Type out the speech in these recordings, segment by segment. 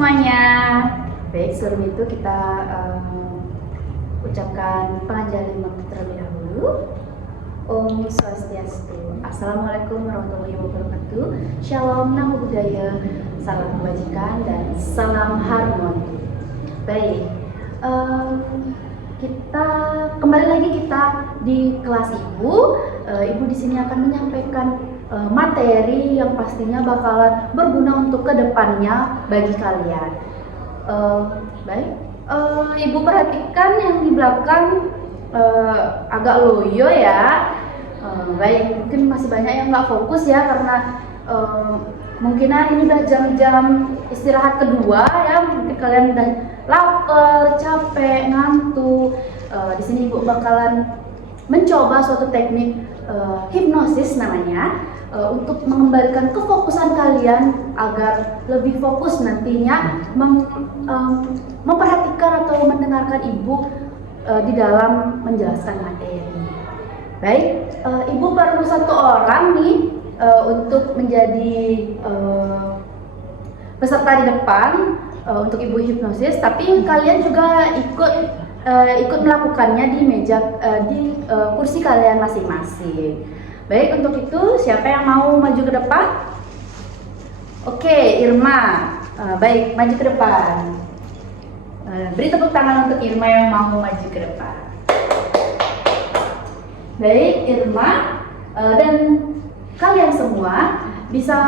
semuanya. Baik, sebelum itu kita ucapkan pengajian terlebih dahulu. Om Swastiastu. Assalamualaikum warahmatullahi wabarakatuh. Shalom, namo buddhaya, salam kebajikan dan salam harmoni. Baik, kita kembali lagi di kelas Ibu. Ibu di sini akan menyampaikan materi yang pastinya bakalan berguna untuk kedepannya bagi kalian. Baik, Ibu perhatikan yang di belakang agak loyo ya. Baik, mungkin masih banyak yang nggak fokus ya karena mungkinan ini udah jam-jam istirahat kedua ya. Mungkin kalian udah lapar, capek, ngantuk. Di sini Ibu bakalan mencoba suatu teknik hipnosis namanya untuk mengembalikan kefokusan kalian agar lebih fokus nantinya memperhatikan atau mendengarkan Ibu di dalam menjelaskan materi. Baik, Ibu perlu satu orang nih untuk menjadi peserta di depan untuk Ibu hipnosis, tapi kalian juga ikut melakukannya di meja di kursi kalian masing-masing. Baik, untuk itu siapa yang mau maju ke depan? Oke, Irma. Baik, maju ke depan. Beri tepuk tangan untuk Irma yang mau maju ke depan. Baik, Irma dan kalian semua bisa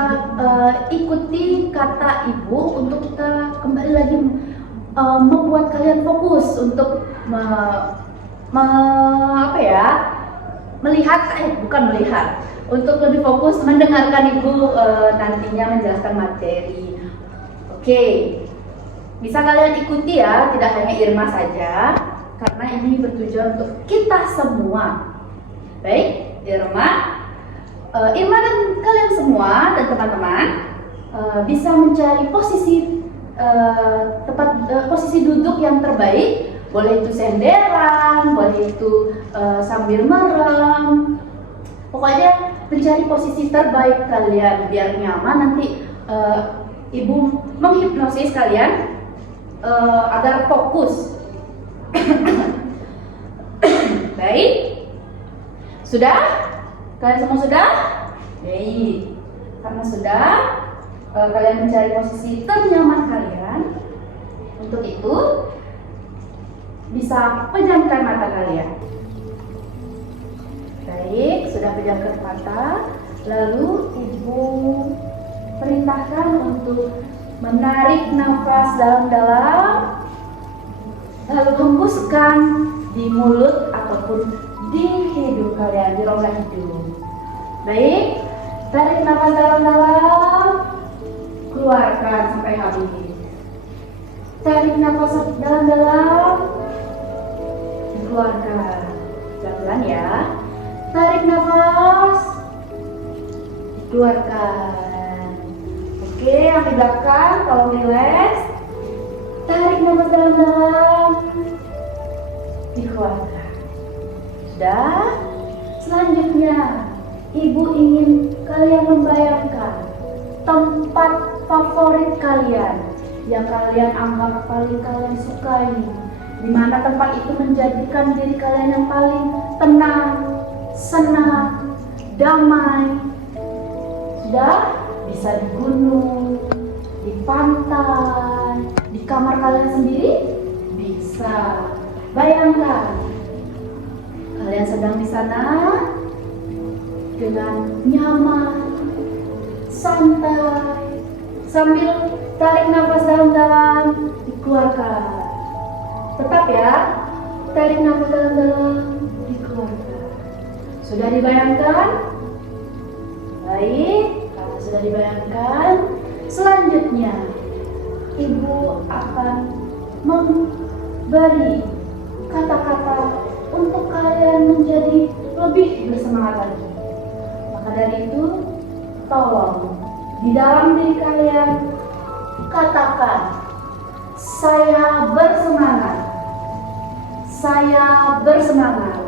ikuti kata Ibu untuk kita kembali lagi membuat kalian fokus untuk untuk lebih fokus mendengarkan Ibu nantinya menjelaskan materi. Oke, bisa kalian ikuti ya, tidak hanya Irma saja, karena ini bertujuan untuk kita semua. Baik, Irma dan kalian semua dan teman-teman bisa mencari posisi posisi duduk yang terbaik. Boleh itu senderan, boleh itu sambil merem. Pokoknya mencari posisi terbaik kalian biar nyaman. Nanti Ibu menghipnosis kalian agar fokus. Baik. Sudah? Kalian semua sudah? Baik. Karena sudah, kalian mencari posisi ternyaman kalian. Untuk itu, bisa pejamkan mata kalian. Baik, sudah pejamkan mata. Lalu Ibu perintahkan untuk menarik nafas dalam-dalam, lalu hembuskan di mulut ataupun di hidung kalian, di rongga hidung. Baik, tarik nafas dalam-dalam, keluarkan sampai habis. Tarik nafas dalam-dalam, keluarkan. Pelan-pelan ya. Tarik nafas, keluarkan. Oke, yang di belakang tolong relax. Tarik nafas dalam-dalam, dikeluarkan. Sudah? Selanjutnya, Ibu ingin kalian membayangkan tempat favorit kalian yang kalian anggap paling kalian sukai, di mana tempat itu menjadikan diri kalian yang paling tenang, senang, damai. Sudah? Bisa di gunung, di pantai, di kamar kalian sendiri, bisa. Bayangkan kalian sedang di sana dengan nyaman, santai, sambil tarik nafas dalam-dalam, dikeluarkan. Tetap ya, tarik nafas dalam-dalam, dikeluarkan. Sudah dibayangkan? Baik, kalau sudah dibayangkan, selanjutnya Ibu akan memberi kata-kata untuk kalian menjadi lebih bersemangat lagi. Maka dari itu, tolong di dalam diri kalian katakan, saya bersemangat, saya bersemangat,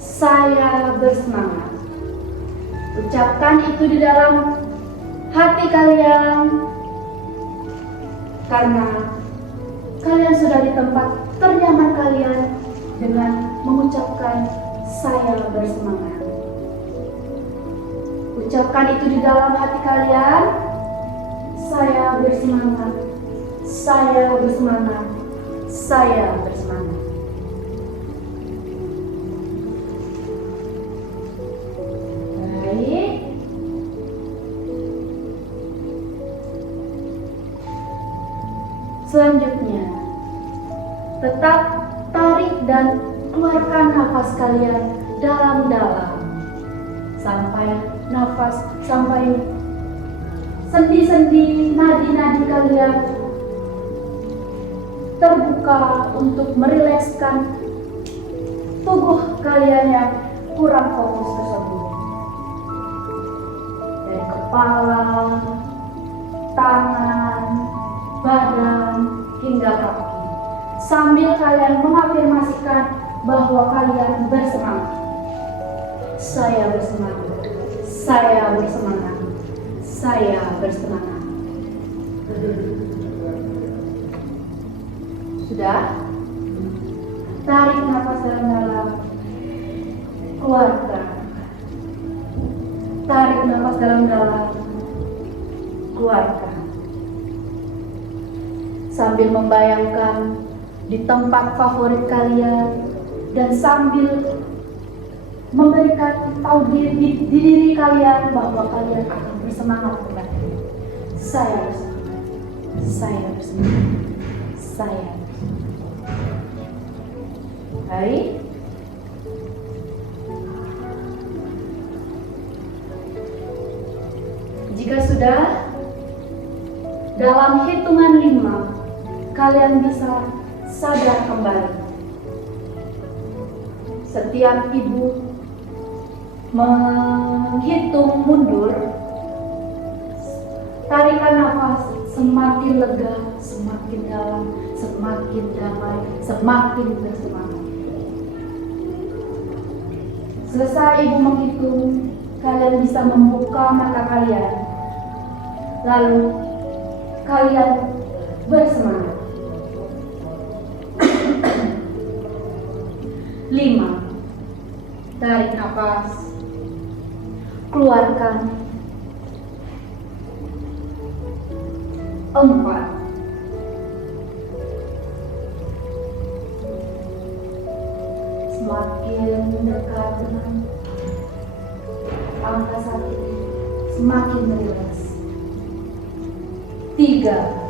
saya bersemangat. Ucapkan itu di dalam hati kalian. karena kalian sudah di tempat ternyaman kalian dengan mengucapkan saya bersemangat. Ucapkan itu di dalam hati kalian. Saya bersemangat. Saya bersemangat. Saya bersemangat. Baik. Selanjutnya, tetap tarik dan keluarkan nafas kalian dalam-dalam sampai sendi-sendi nadi-nadi kalian terbuka untuk merilekskan tubuh kalian yang kurang fokus tersebut. Dari kepala, tangan, badan, hingga kaki. Sambil kalian mengafirmasikan bahwa kalian bersemangat. Saya bersemangat. Saya bersemangat. Saya bersemangat. Sudah? Tarik nafas dalam-dalam. Keluarkan. Tarik nafas dalam-dalam. Keluarkan. Sambil membayangkan di tempat favorit kalian dan sambil memberikan tahu di diri kalian bahwa kalian akan bersemangat kembali. Saya bersemangat. Saya bersemangat. Saya bersemangat. Baik. Jika sudah, dalam hitungan 5 kalian bisa sadar kembali. Setiap ibu menghitung mundur, tarikan nafas semakin lega, semakin dalam, semakin damai, semakin bersemangat. Selesai ibu menghitung, kalian bisa membuka mata kalian, lalu kalian bersemangat. 5. Tarik nafas, keluarkan. 4. Semakin dekat dengan angka 1, semakin rileks. 3.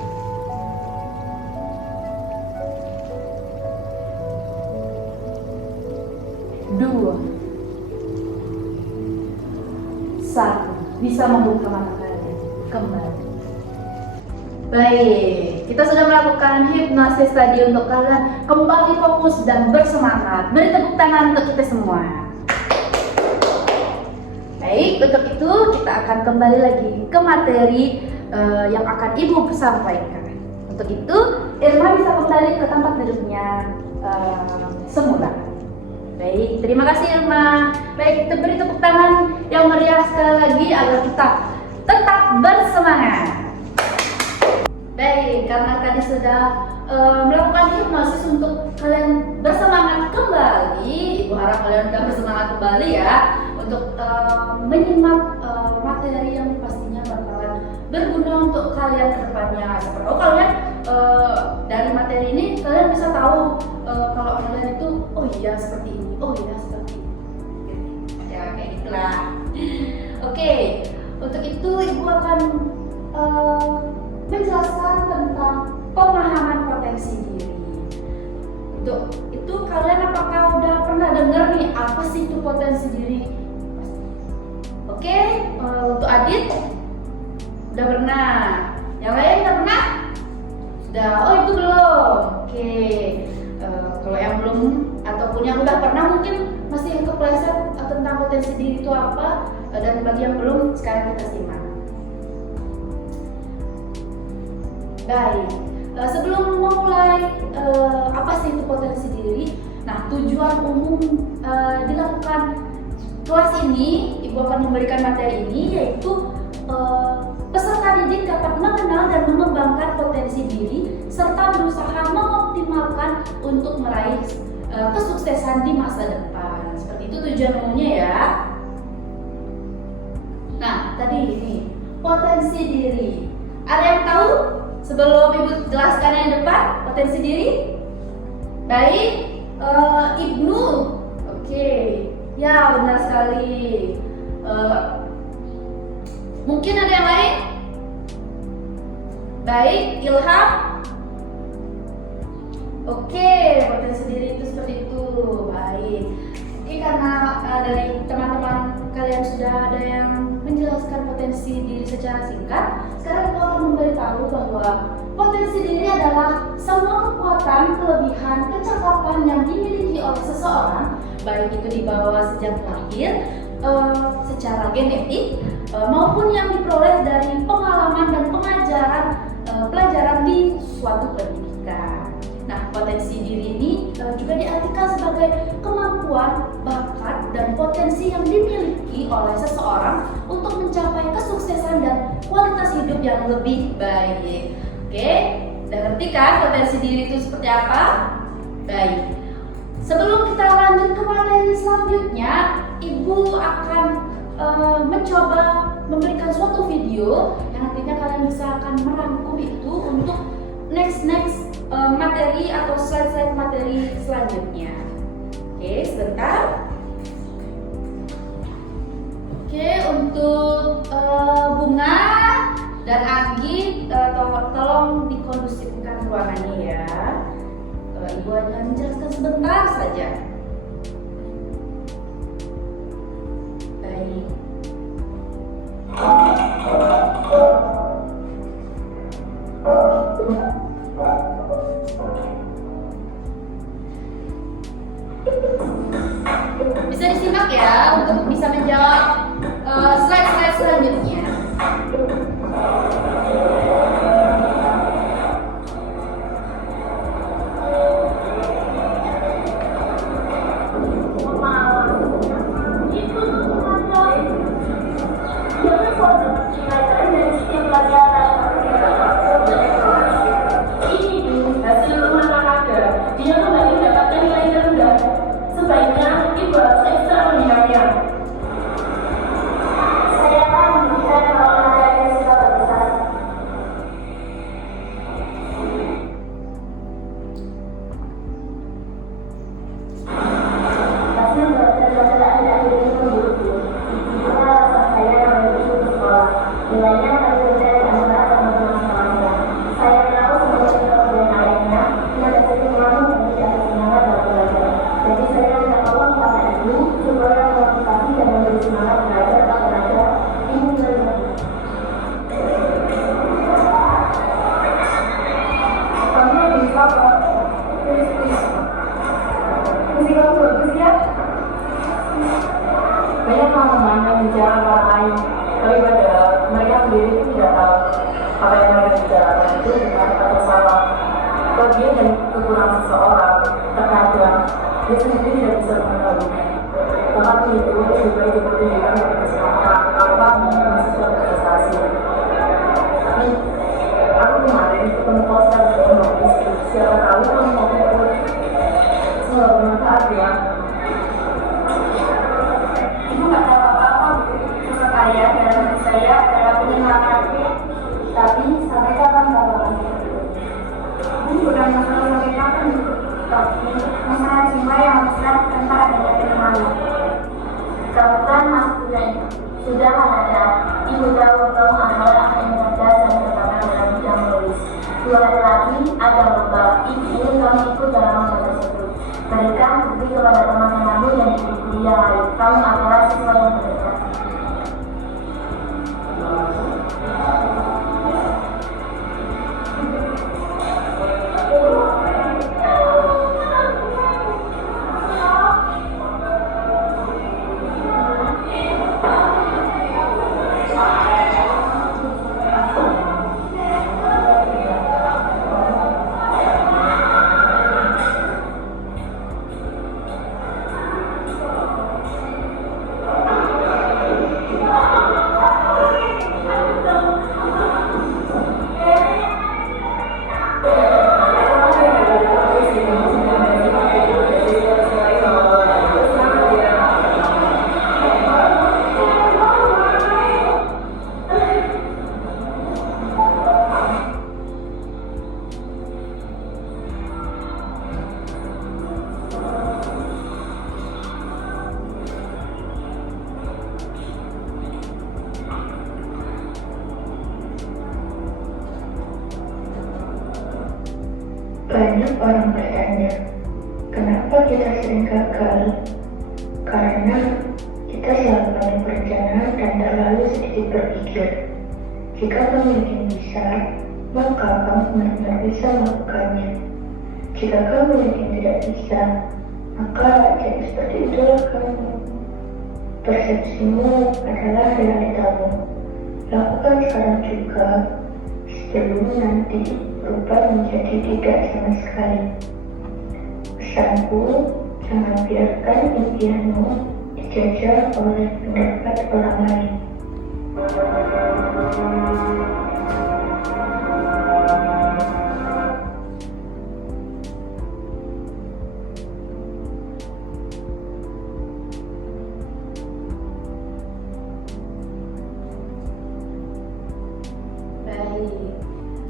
2. 1. Bisa membuka mata kalian kembali. Baik, kita sudah melakukan hipnosis tadi untuk kalian kembali fokus dan bersemangat. Beri tepuk tangan untuk kita semua. Baik, untuk itu kita akan kembali lagi ke materi yang akan Ibu sampaikan. Untuk itu, Irma bisa kembali ke tempat duduknya semula. Baik, terima kasih Irma. Baik, kita beri tepuk tangan yang meriah sekali lagi agar kita tetap bersemangat. Baik, karena tadi sudah melakukan hipnosis untuk kalian bersemangat kembali, Ibu harap kalian sudah bersemangat kembali ya untuk menyimak materi yang pastinya bakalan berguna untuk kalian ke depannya. Siapa tahu kalian dari materi ini kalian bisa tahu kalau kalian itu oh iya seperti ini, oh iya seperti ini. Ya kayak gitulah. Oke, untuk itu Ibu akan menjelaskan tentang pemahaman potensi diri. Untuk itu kalian apakah udah pernah dengar nih apa sih itu potensi diri? Oke, untuk Adit udah pernah. Yang lain udah pernah? Sudah. Oh itu belum. Oke. Kalau yang belum ataupun yang udah pernah mungkin masih kepleset tentang potensi diri itu apa, dan bagi yang belum sekarang kita simak. Baik, sebelum memulai apa sih itu potensi diri, nah tujuan umum dilakukan kelas ini, Ibu akan memberikan materi ini yaitu Peserta didik dapat mengenal dan mengembangkan potensi diri serta berusaha mengoptimalkan untuk meraih kesuksesan di masa depan. Seperti itu tujuan umumnya ya. Nah, tadi ini potensi diri. Ada yang tahu sebelum Ibu jelaskan yang depan potensi diri? Baik, Ibnu. Oke, ya benar sekali. Mungkin ada yang lain? Baik, Ilham. Oke, potensi diri itu seperti itu. Baik. Oke, karena dari teman-teman kalian sudah ada yang menjelaskan potensi diri secara singkat, sekarang kita akan memberitahu bahwa potensi diri adalah semua kekuatan, kelebihan, kecakapan yang dimiliki oleh seseorang, baik itu dibawa sejak lahir, secara genetik, maupun yang diperoleh dari pengalaman dan pelajaran di suatu pendidikan. Nah, potensi diri ini juga diartikan sebagai kemampuan, bakat, dan potensi yang dimiliki oleh seseorang untuk mencapai kesuksesan dan kualitas hidup yang lebih baik. Oke, udah ngerti kan potensi diri itu seperti apa? Baik. Sebelum kita lanjut ke materi selanjutnya, Ibu akan mencoba memberikan suatu video yang nantinya kalian bisa akan merangkum itu untuk next materi atau slide materi selanjutnya. Oke, sebentar. Oke, untuk Bunga dan Agi, tolong dikondusifkan ruangannya ya. Ibu hanya menjelaskan sebentar saja. Baik. Bisa disimak ya untuk bisa menjawab slide selanjutnya. Banyak teman-teman yang bicara orang lain, tapi pada mereka sendiri itu tidak tahu apa yang mereka bicarakan itu benar atau salah. Bagian dari kekurangan seseorang terkadang dia sendiri tidak bisa mengetahuinya. Tetapi itu lebih baik dipertunjukkan dari kesempatan tanpa mahasiswa berprestasi. Tapi aku kemarin ketemu poster dengan notis, siapa tahu kamu mau ikut. Semoga bermanfaat ya. Ibu nggak tahu apa-apa Bu, saya dalam hidup saya adalah penyemangatku. Tapi sampai kapan Bapak? Ini bukan masalah sampai kapan Bu, tapi masalah jiwa yang besar tanpa adanya penyemangat. Kabupaten Mas Bulan, sudah ada Ibu tahu hal apa yang cerdas dan terkenal dalam bidang menulis. 2 hari lagi ada lomba, ingin kamu ikut dalam lomba tersebut. Berikan bukti kepada teman-temanmu yang di kuliah lain. Kamu adalah siswa yang berprestasi. orang bertanya, kenapa kita sering gagal? Karena kita selalu banyak berencana dan terlalu sedikit berpikir. Jika kamu yakin bisa, maka kamu benar-benar bisa melakukannya. Jika kamu yakin tidak bisa, maka jadi seperti itulah kamu. Persepsimu adalah realitamu. Lakukan sekarang juga, sebelum nanti berubah menjadi tidak sama sekali. Pesanku, jangan biarkan impianmu dijajah oleh pendapat orang lain. Baik,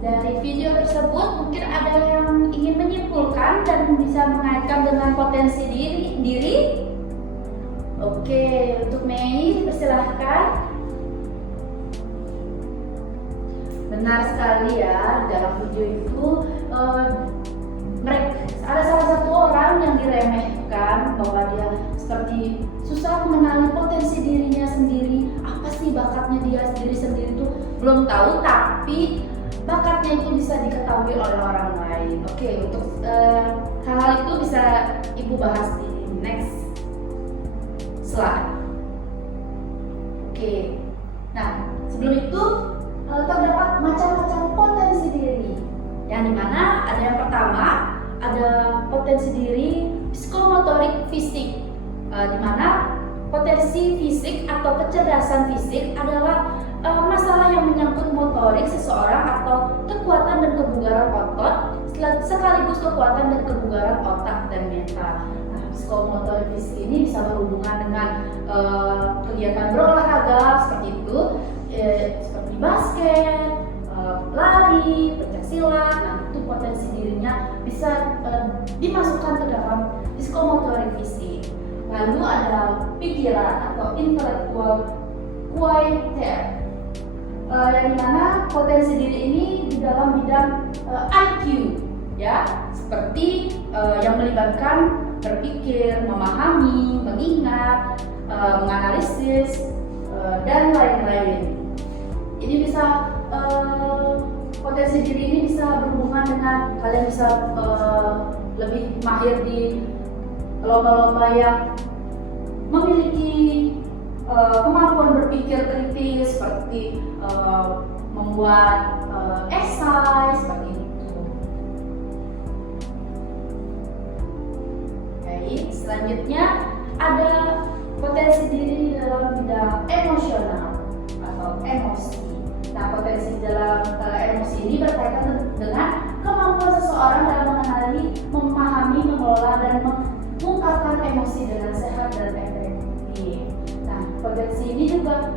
dari video tersebut mungkin ada yang ingin menyimpulkan dan bisa mengaitkan dengan potensi diri. Oke, untuk Mei, persilahkan. Benar sekali ya, dalam video itu mereka ada salah satu orang yang diremehkan bahwa dia seperti susah mengenali potensi dirinya sendiri. Apa sih bakatnya dia sendiri itu belum tahu, tapi bakatnya itu bisa diketahui oleh orang lain. Oke, untuk hal-hal itu bisa Ibu bahas di next slide. Oke, nah sebelum itu terdapat macam-macam potensi diri, yang dimana ada yang pertama ada potensi diri psikomotorik fisik, dimana potensi fisik atau kecerdasan fisik adalah masalah yang menyangkut motorik seseorang atau kekuatan dan kebugaran otot sekaligus kekuatan dan kebugaran otak dan mental. Nah, psikomotorik fisik ini bisa berhubungan dengan kegiatan berolahraga seperti itu, seperti basket, lari, pencaksilat. Nah, itu potensi dirinya bisa dimasukkan ke dalam psikomotorik fisik. Lalu ada pikiran atau intellectual quotient, yang dimana potensi diri ini di dalam bidang IQ, ya, seperti yang melibatkan berpikir, memahami, mengingat, menganalisis, dan lain-lain. Ini bisa potensi diri ini bisa berhubungan dengan kalian bisa lebih mahir di lomba-lomba yang memiliki kemampuan berpikir kritis, seperti membuat esai seperti itu. Baik, selanjutnya ada potensi diri dalam bidang emosional atau emosi. Nah, potensi dalam emosi ini berkaitan dengan kemampuan seseorang dalam mengenali, memahami, mengelola, dan mengungkapkan emosi dengan sehat dan efektif. Nah, potensi ini juga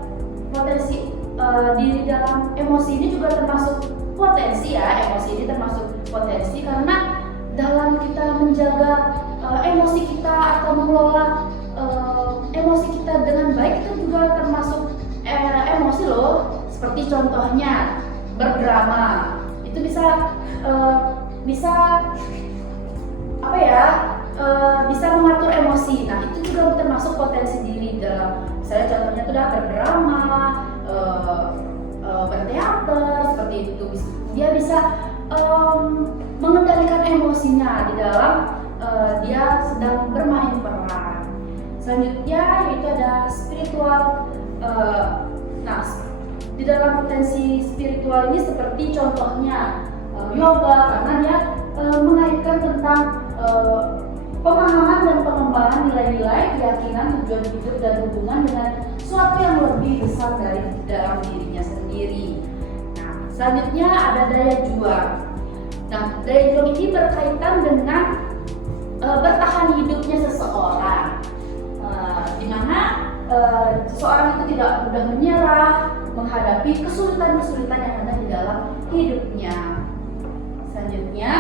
diri dalam emosi ini juga termasuk potensi ya. Emosi ini termasuk potensi karena dalam kita menjaga emosi kita atau mengelola emosi kita dengan baik itu juga termasuk emosi loh. Seperti contohnya berdrama, itu bisa apa ya? Bisa mengatur emosi. Nah, itu juga termasuk potensi diri dalam, misalnya contohnya itu adalah berdrama, berteater seperti itu. Dia bisa mengendalikan emosinya di dalam dia sedang bermain peran. Selanjutnya yaitu ada spiritual. Nah, di dalam potensi spiritual ini seperti contohnya yoga, karena dia mengaitkan tentang pemahaman dan pengembangan nilai-nilai, keyakinan, tujuan hidup, dan hubungan dengan sesuatu yang lebih besar dari dalam dirinya sendiri. Nah, selanjutnya ada daya juang. Nah, daya juang ini berkaitan dengan bertahan hidupnya seseorang, di mana seseorang itu tidak mudah menyerah menghadapi kesulitan-kesulitan yang ada di dalam hidupnya. Selanjutnya,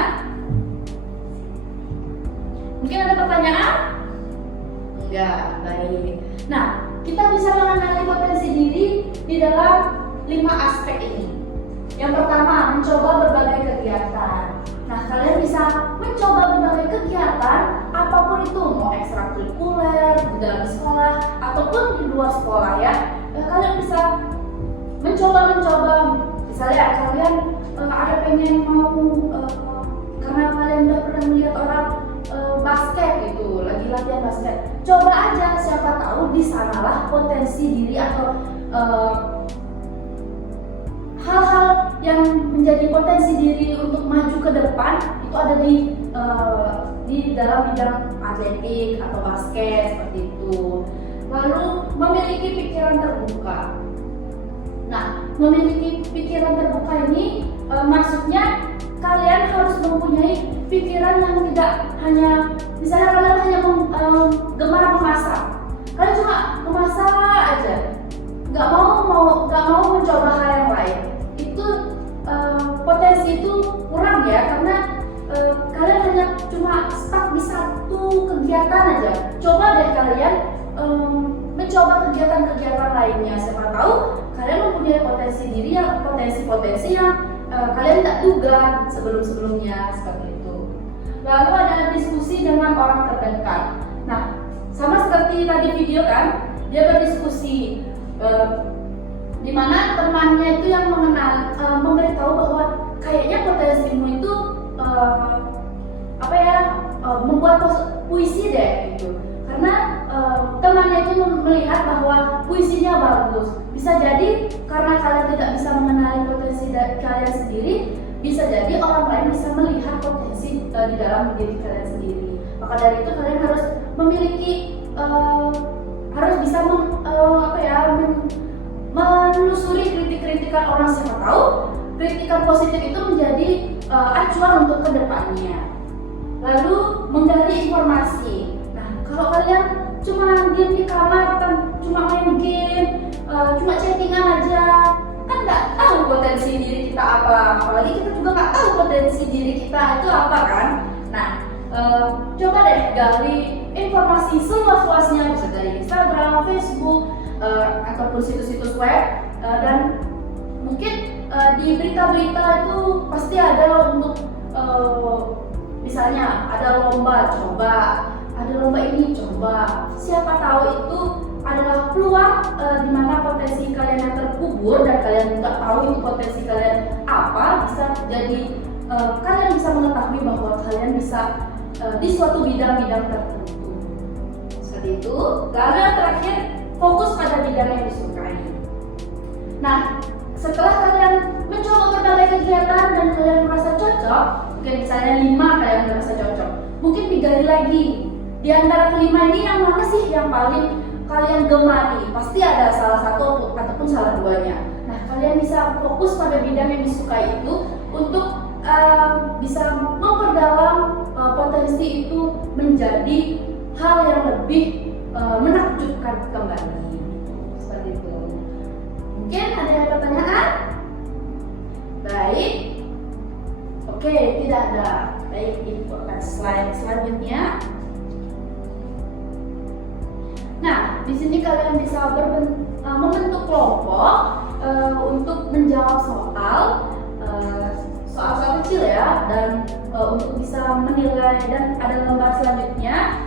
mungkin ada pertanyaan? Enggak, baik. Nah, kita bisa mengenali potensi diri di dalam 5 aspek ini. Yang pertama, mencoba berbagai kegiatan. Nah, kalian bisa mencoba berbagai kegiatan, apapun itu, mau ekstrakurikuler, di dalam sekolah, ataupun di luar sekolah ya. Kalian bisa mencoba, misalnya kalian ada pengen mau, karena kalian udah pernah melihat orang basket gitu, lagi latihan basket, coba aja, siapa tahu di sanalah potensi diri atau hal-hal yang menjadi potensi diri untuk maju ke depan itu ada di dalam bidang atletik atau basket seperti itu. Lalu memiliki pikiran terbuka. Nah, memiliki pikiran terbuka ini maksudnya kalian harus mempunyai pikiran yang tidak hanya, misalnya kalian hanya gemar memasak, kalian cuma memasak aja, nggak mau mencoba hal yang lain. Itu potensi itu kurang ya, karena kalian hanya cuma stuck di satu kegiatan aja. Coba deh kalian mencoba kegiatan-kegiatan lainnya, siapa tahu kalian mempunyai potensi yang kalian tak duga sebelumnya seperti itu. Lalu ada diskusi dengan orang terdekat. Nah, sama seperti tadi video kan, dia berdiskusi di mana temannya itu yang memberitahu bahwa kayaknya potensimu itu membuat puisi deh gitu. Karena temannya itu melihat bahwa puisinya bagus. Bisa jadi karena kalian tidak bisa mengenali potensi kalian sendiri, bisa jadi orang lain bisa melihat potensi di dalam diri kalian sendiri. Maka dari itu kalian harus memiliki harus bisa menelusuri kritik-kritikan orang, siapa tahu kritikan positif itu menjadi acuan untuk kedepannya. Lalu menggali informasi. Nah, kalau kalian cuma diam di kamar, cuma main game, cuma chattingan aja, kan nggak tahu potensi diri kita apa. Apalagi kita juga nggak tahu potensi diri kita itu apa kan. Nah, coba deh gali informasi seluas-luasnya, bisa dari Instagram, Facebook, ataupun situs-situs web, dan mungkin di berita-berita itu pasti ada untuk misalnya ada lomba, coba ada lomba ini, coba. Siapa tahu itu adalah peluang di mana potensi kalian yang terkubur dan kalian nggak tahu itu potensi kalian apa, bisa jadi kalian bisa mengetahui bahwa kalian bisa di suatu bidang-bidang tertentu. Seperti itu. Lalu yang terakhir, fokus pada bidang yang disukai. Nah, setelah kalian mencoba berbagai kegiatan dan kalian merasa cocok, mungkin misalnya 5 kalian merasa cocok, mungkin digali lagi. Di antara kelima ini yang mana sih yang paling kalian gemari? Pasti ada salah satu ataupun salah duanya. Nah, kalian bisa fokus pada bidang yang disukai itu untuk bisa memperdalam potensi itu menjadi hal yang lebih menakjubkan kembali. Seperti itu. Mungkin ada yang pertanyaan? Baik. Oke, tidak ada. Baik, itu akan slide selanjutnya. Nah, di sini kalian bisa membentuk kelompok untuk menjawab soal-soal kecil ya, dan untuk bisa menilai, dan ada lembar selanjutnya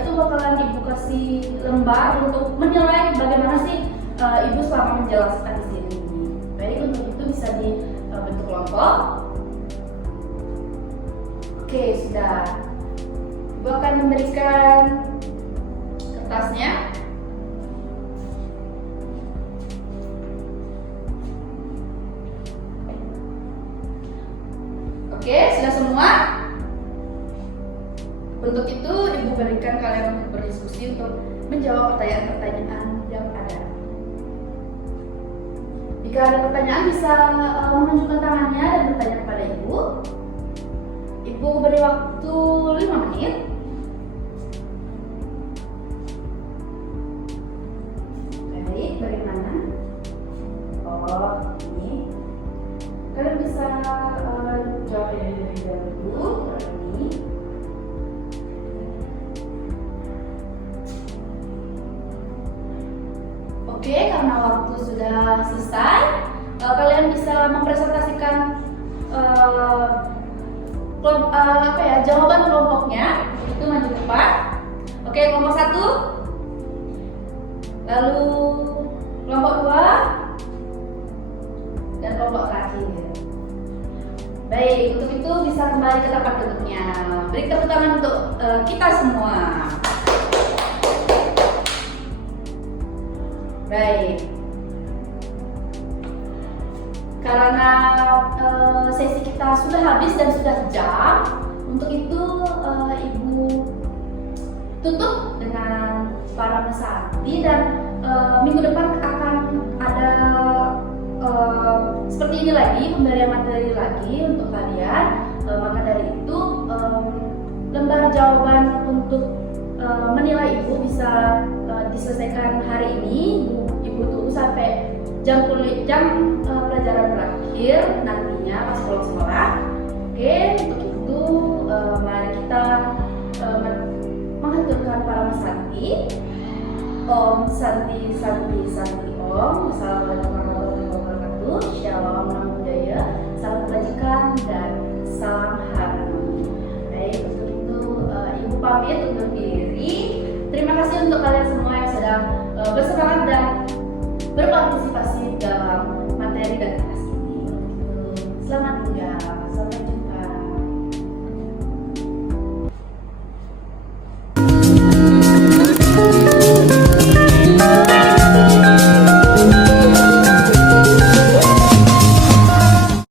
itu bakalan ibu kasih lembar untuk menilai bagaimana sih ibu selama menjelaskan di sini. Baik, untuk itu bisa dibentuk kelompok. Oke, sudah. Ibu akan memberikan kertasnya. Oke, sudah semua? Untuk itu, ibu berikan kalian untuk berdiskusi untuk menjawab pertanyaan-pertanyaan yang ada. Jika ada pertanyaan, bisa menunjukkan tangannya dan bertanya kepada ibu. Ibu beri waktu 5 menit. Baik, bagaimana? Oh, ini. Kalian bisa jawab dari dulu. Ini. Oke, karena waktu sudah selesai, kalian bisa mempresentasikan jawaban kelompoknya itu maju ke depan. Oke, kelompok 1, lalu kelompok 2, dan kelompok terakhir. Baik, untuk itu bisa kembali ke tempat duduknya. Beri tepuk tangan untuk kita semua. Baik. Karena sesi kita sudah habis dan sudah jam, untuk itu Ibu tutup dengan para peserta dan minggu depan akan ada seperti ini lagi, pemberian materi lagi untuk kalian. Maka dari itu lembar jawaban untuk menilai Ibu bisa diselesaikan hari ini. Ibu tunggu sampai jam pelajaran berakhir nantinya pas pulang sekolah. Oke, untuk itu mari kita mengaturkan para peserta. Om Santi Santi Santi Om. Assalamualaikum warahmatullahi wabarakatuh. Shalom, Namo Buddhaya. Salam kebajikan dan salam harmoni. Baik, untuk itu Ibu pamit undur diri. Terima kasih untuk kalian semua yang sedang bersemangat dan berpartisipasi dalam materi dan kelas ini. Selamat